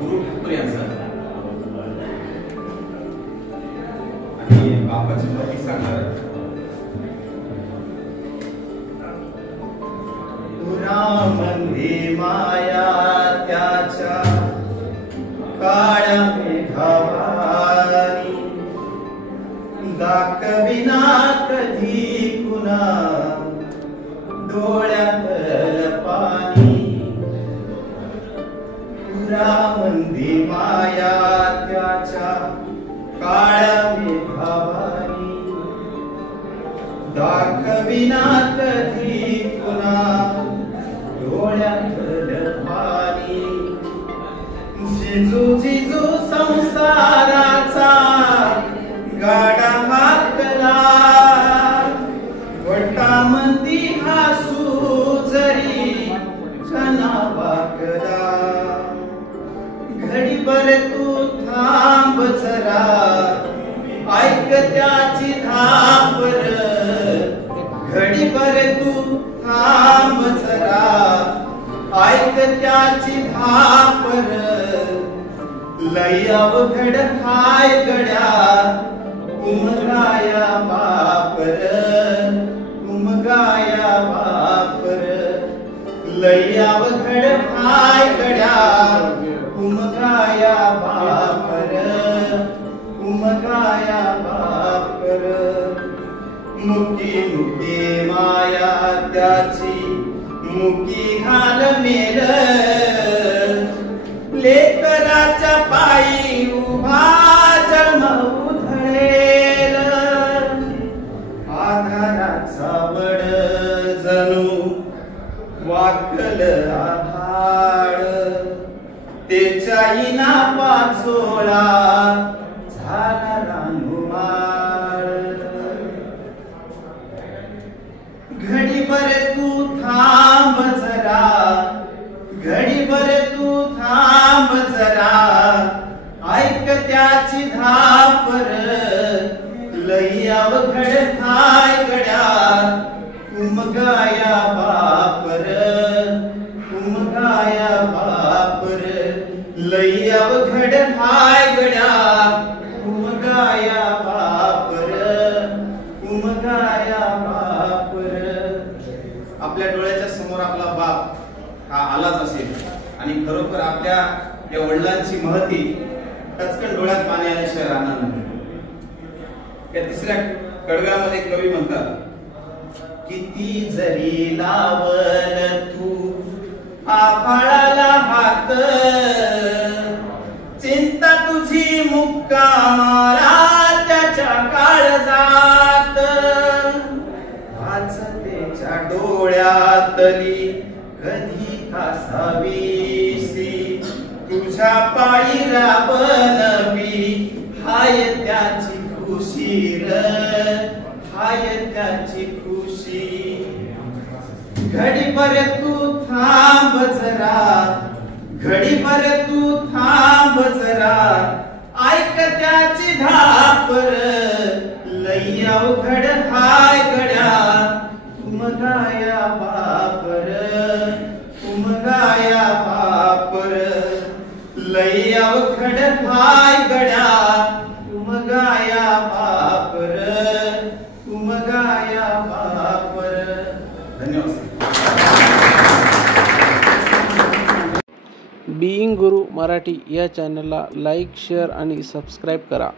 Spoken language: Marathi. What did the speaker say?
गुरु ठाकूर यांचा आणि बापाची भक्ती सांगणार पुरामध्ये माया त्याच्या काळ्या मेघावारी दाखविना कधी कुणा डोळ्यातल पाणी पुरामध्ये माया त्याच्या काळ्या मेघावारी दाखविना कधी कुणा डोळ्यातल पाणी जिजू जिजू संसाराचा गाडा हाकला वटामंदी हसू जरी क्षणा वाकला घडीभर तू थांब जरा ऐक त्याची धापर घडीभर तू थांब जरा ऐक त्याची धापर लय अवघड हाय गड्या उमगाया बापर उमगाया बापर लय अवघड हाय गड्या उमगाया बापर उमगाया बापर मुकी मुकी माया त्याची मुकी घाल मेल लेकराच्या पायी उभा जन्म उधळेल आधाराचा वड जणू वाकल आभाळ तेच्याईना पाचोळा झाला रानुमाळ घडीभर तू थांब जरा घडीभर तू थांब जरा ऐक त्याची धापर लई अवघड हाय गड्या उमगाया बापर उमगाया बापर लई अवघड हाय गड्या उमगाया बापर उमगाया बापर आपल्या डोळ्याच्या समोर आपला बाप हा आलाच असेल आणि खरोखर आपल्या या वडिलांची महती टचकन डोळ्यात पाणी आल्याशिवाय राहणार नाही. या तिसऱ्या कडव्यामध्ये कवी म्हणतात किती जरी लावल तू आभाळाला हात चिंता तुझी मुक्कामाला त्याच्या काळजात वाचतेच्या डोळ्यातली कधी कासावीसी तुझ्या पायी राबनवी हाय त्याची खुशी र हाय त्याची खुशी घडीभर तू थांब जरा घडीभर तू थांब जरा ऐक त्याची धापर लई अवघड हाय गड्या उमगाया बापर उमगाया बापर लई अवघड हाय गड्या उमगाया बापर उमगाया बापर. धन्यवाद. बीइंग गुरु मराठी या चॅनलला लाईक, शेअर आणि सबस्क्राईब करा.